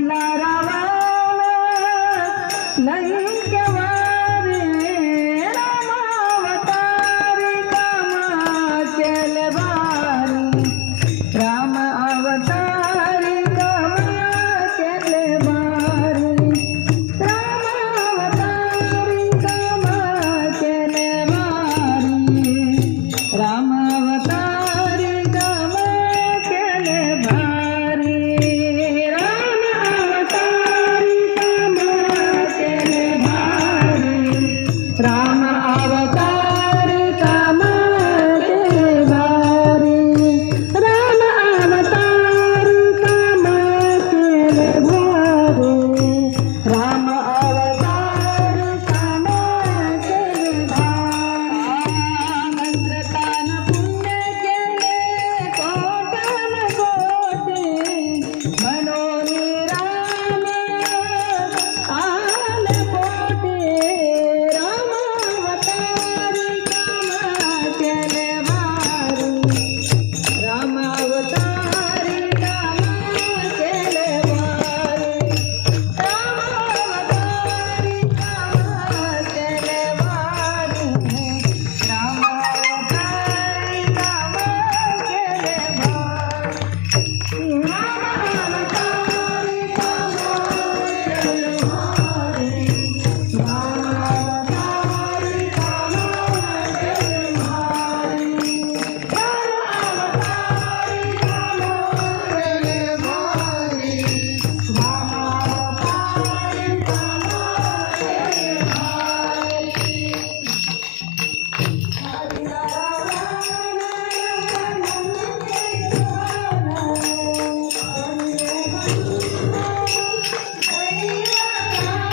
ನರವಣ Yeah.